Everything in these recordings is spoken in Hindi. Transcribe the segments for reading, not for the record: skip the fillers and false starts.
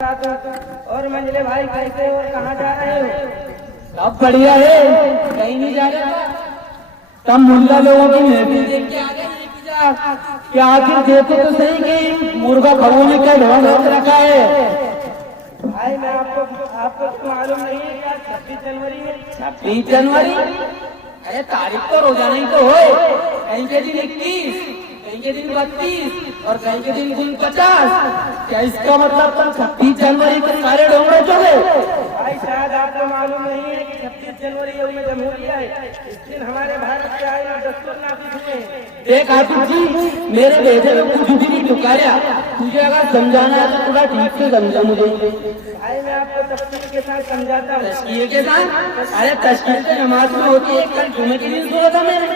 और मंजले भाई कैसे और कहाँ जा रहे हो? सब बढ़िया है, कहीं नहीं जा रहे। तब मुल्ला लोगों की महफिल देख के आगे क्या आखिर देखो तो सही कि मुर्गा खड़ोने का ढोल रख रखा है। भाई मैं आपको मालूम नहीं है क्या 26 जनवरी है? 26 जनवरी? अरे तारीख तो रोजाना ही तो हो, कहीं के दिन 21, कहीं के दिन 32 और कहीं के दिन 50। क्या इसका मतलब तुम 26 जनवरी को सारे डोंगरे चले? भाई शायद आपको मालूम नहीं है कि 26 जनवरी यौम जमहूरिया है। इस दिन हमारे भारत के आईना दस्तूर नाफिज हुए हैं। देख आतिफ जी, मेरे भेजे में कुछ भी नहीं टुकाया। तुझे अगर समझाना है तो थोड़ा ठीक से समझा मुझे। भाई मैं आपको तफसील के साथ समझाता हूँ। तशकील के साथ? अरे तशकील तो नमाज में होती है, कल जुमे के दिन सुना था मैंने।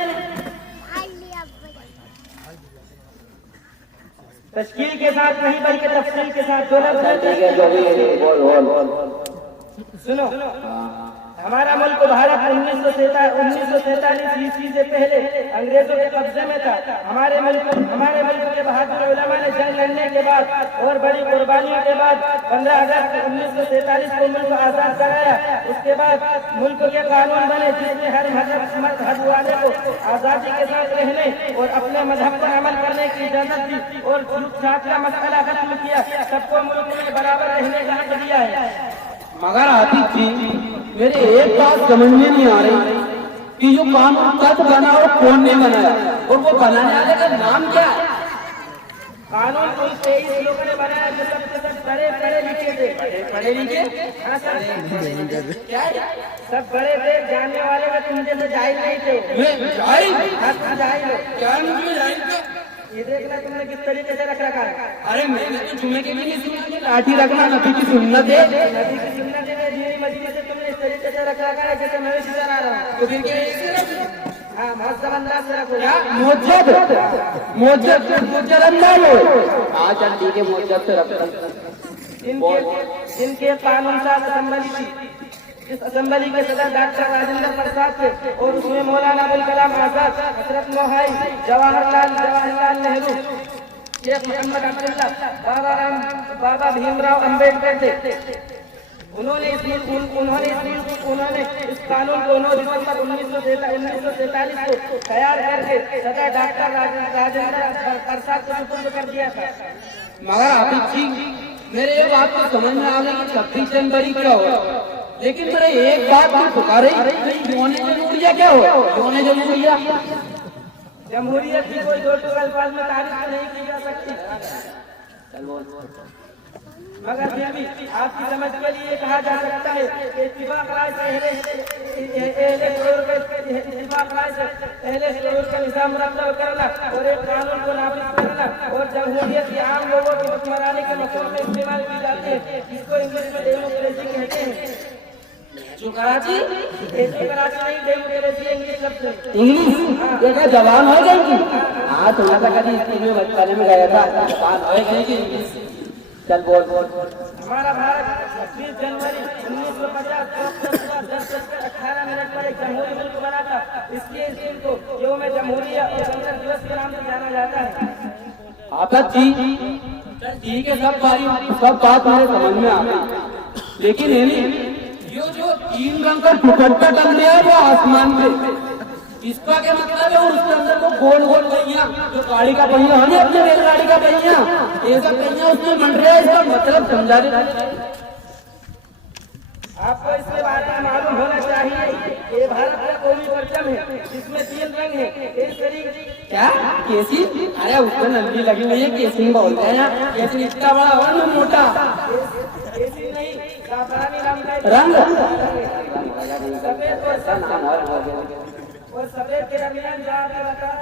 तशकील के साथ नहीं बल्कि तफसील के साथ दोनों। ठीक है, जो भी है बोल। सुनो, हमारा मुल्क भारत 1947 ईस्वी से पहले अंग्रेजों के कब्जे में था। हमारे मुल्क के बहादुर उलमा ने जंग लड़ने के बाद और बड़ी कुर्बानियों के बाद 15 अगस्त 1947 को मुल्क आजाद कराया। उसके बाद मुल्क के कानून बने जिसमें हर मजहब वाले को आजादी के साथ रहने और अपने मजहब पर अमल करने की इजाजत दी और छूट-छाट का मसला खत्म किया। सबको मुल्क में बराबर रहने का हक दिया है। मगर आतिफ जी, मेरे एक बात समझ में नहीं आ रही कि जो कानून कब बना और कौन ने बनाया, और वो बनाने वाले का नाम क्या है? कानून उन 23 लोगों ने बनाया जो सब पढ़े लिखे थे। पढ़े लिखे? हाँ सर, क्या सब बड़े थे, जानने वाले में तुम जैसे जाहिल नहीं थे। मैं जाहिल? हाँ जाहिल हो। क्या मुझे जाहिल का? ये देखना तुमने किस तरीके से रख रखा है। अरे मैंने तो जुमे के भी नहीं सुना कि लाठी रखना नबी की सुन्नत है। नबी की सुन्नत है, दीनी मजलिस से तुमने इस तरीके से रख रखा है जैसे मैं नजर आ रहा हूँ। तो फिर क्या ऐसे रखना? हाँ मौजूद अंदाज से रखो। क्या मोज्जद अंदाज हो? हाँ चल ठीक है, मोज्जद से रखता। इनके कानून साज असेंबली थी। इस असेंबली के सदर डॉक्टर राजेंद्र प्रसाद थे और उसमें मौलाना अबुल कलाम आजाद, हजरत मोहाई, जवाहरलाल नेहरू, शेख मोहम्मद अब्दुल्ला, बाबा भीमराव अम्बेडकर थे। उन्होंने इस कानून को 9 दिसंबर 1947 को तैयार करके सदर डॉक्टर राजेंद्र प्रसाद को सुपुर्द कर दिया था। मगर आतिफ जी, मेरे ये बात तो समझ में आ गई कि 26 जनवरी क्या हो, लेकिन मेरे एक बात भी पुकारे, यौन जमहूरिया क्या हो? यौन जमहूरिया जमहूरियत की कोई दो टूक अल्फाज में तारीफ नहीं की जा सकती, मगर फिर भी आपकी समझ के लिए कहा जा सकता है कि इत्तिफाक राय से निजाम मुरतब करना और एक कानून को नाफिज करना और जमहूरियत की आम लोगों की हुक्मरानी के मकसद में इस्तेमाल की जाती है, जिसको इंग्लिश में डेमोक्रेसी कहते हैं। जो कराची नहीं, डेमोक्रेसी इंग्लिश शब्द है। इंग्लिश देखा जवान हो गई। हाँ थोड़ा सा कभी स्कूल में बचपन में गया था, जवान हो गई। चल बोल। हमारा भारत 26 जनवरी 1950 10:18 पर एक जमहूरी मुल्क बना था। इसलिए इस दिन को यौम जमहूरिया और गणतंत्र दिवस के नाम से जाना जाता है। आतिफ जी, ठीक है, सब बात मेरे समझ में आ गई, लेकिन ये जो 3 रंग का दुपट्टा टंग रहा है वो आसमान पे, इसका क्या मतलब है? और उसके अंदर वो गोल पहिया, जो गाड़ी का पहिया है ना, अपने रेलगाड़ी का पहिया, ऐसा पहिया उसमें बन रहा है, इसका मतलब समझा दे। आपको इसके बारे में मालूम होना चाहिए। ये भारत का कौमी परचम है जिसमें 3 रंग है। केसरी क्या केसी? अरे उसको नंदी लगी हुई है, केसी बोलते हैं। केसी इतना बड़ा हो ना मोटा, केसरी नहीं, जाफरानी रंग का रंग। और सफेद के दरमियान जहाँ पे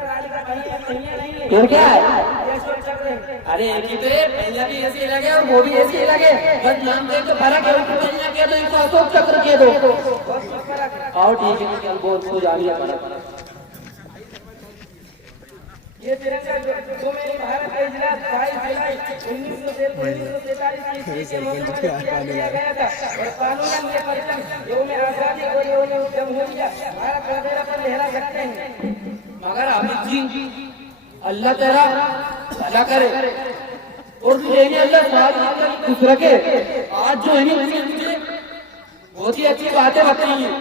गाड़ी का पहिया नहीं है। फिर क्या है? ये अशोक चक्र है। अरे एक ही तो है, पहिया भी ऐसे लगे और वो भी ऐसे लगे, बस नाम देख तो फर्क है। पहिया के दो, इनको अशोक चक्र के दो। आओ ठीक है, चल बोल तो जानिए फर्क। ये तिरंगा जो मेरे भारत का इजलास 22 जुलाई 1943 ईस्वी के मौके पर किया गया था और कानूनन ये परचम यौम आजादी और यौम जमहूरिया भारत वगैरह पर लहरा सकते हैं। मगर आमिर जी, अल्लाह तेरा भला करे, और लेने अल्लाह साथ खुश रखे। आज जो है ना मुझे बहुत ही अच्छी बातें बताई हैं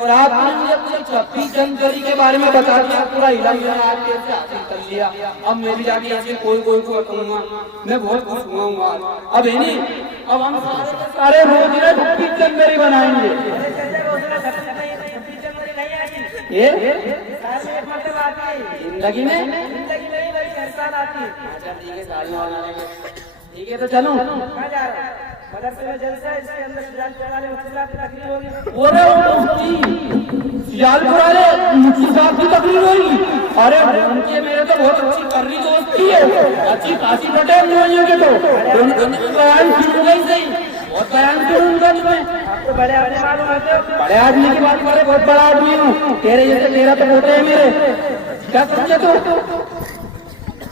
और आपने मुझे पूरे 26 जनवरी के बारे में बता दिया, पूरा इलाज मैंने आपके से हासिल कर लिया। अब मैं भी जाके ऐसे कोई को बताऊंगा, मैं बहुत खुश हुआ हूँ आज। अब है नहीं, अब हम सारे रोज ना 26 जनवरी बनाएंगे। ये जिंदगी में अच्छा ठीक है, साल में आना ठीक है, तो चलो मदरसे में जलसा है, इसके अंदर सिजाल पुराने मुफ्ती साहब की तकरीर होगी। सिजाल पुराने मुफ्ती साहब की तकरीर होगी। अरे उनके मेरे तो बहुत अच्छी कर्री दोस्ती है, अच्छी खासी बटे हुए के तो बयान शुरू गई सही, बहुत बयान शुरू उनका। आपको बड़े आदमी मालूम होते हो? बड़े आदमी की बात करे, बहुत बड़ा आदमी हूँ, तेरे जैसे तेरा तो होते हैं मेरे, क्या समझे तू?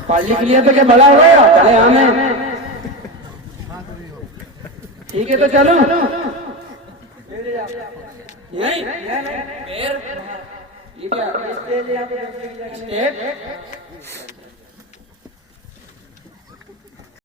पढ़ने के लिए तो क्या बड़ा हुआ, बड़े हमें ठीक है, तो चलो नहीं फिर ये क्या स्टेट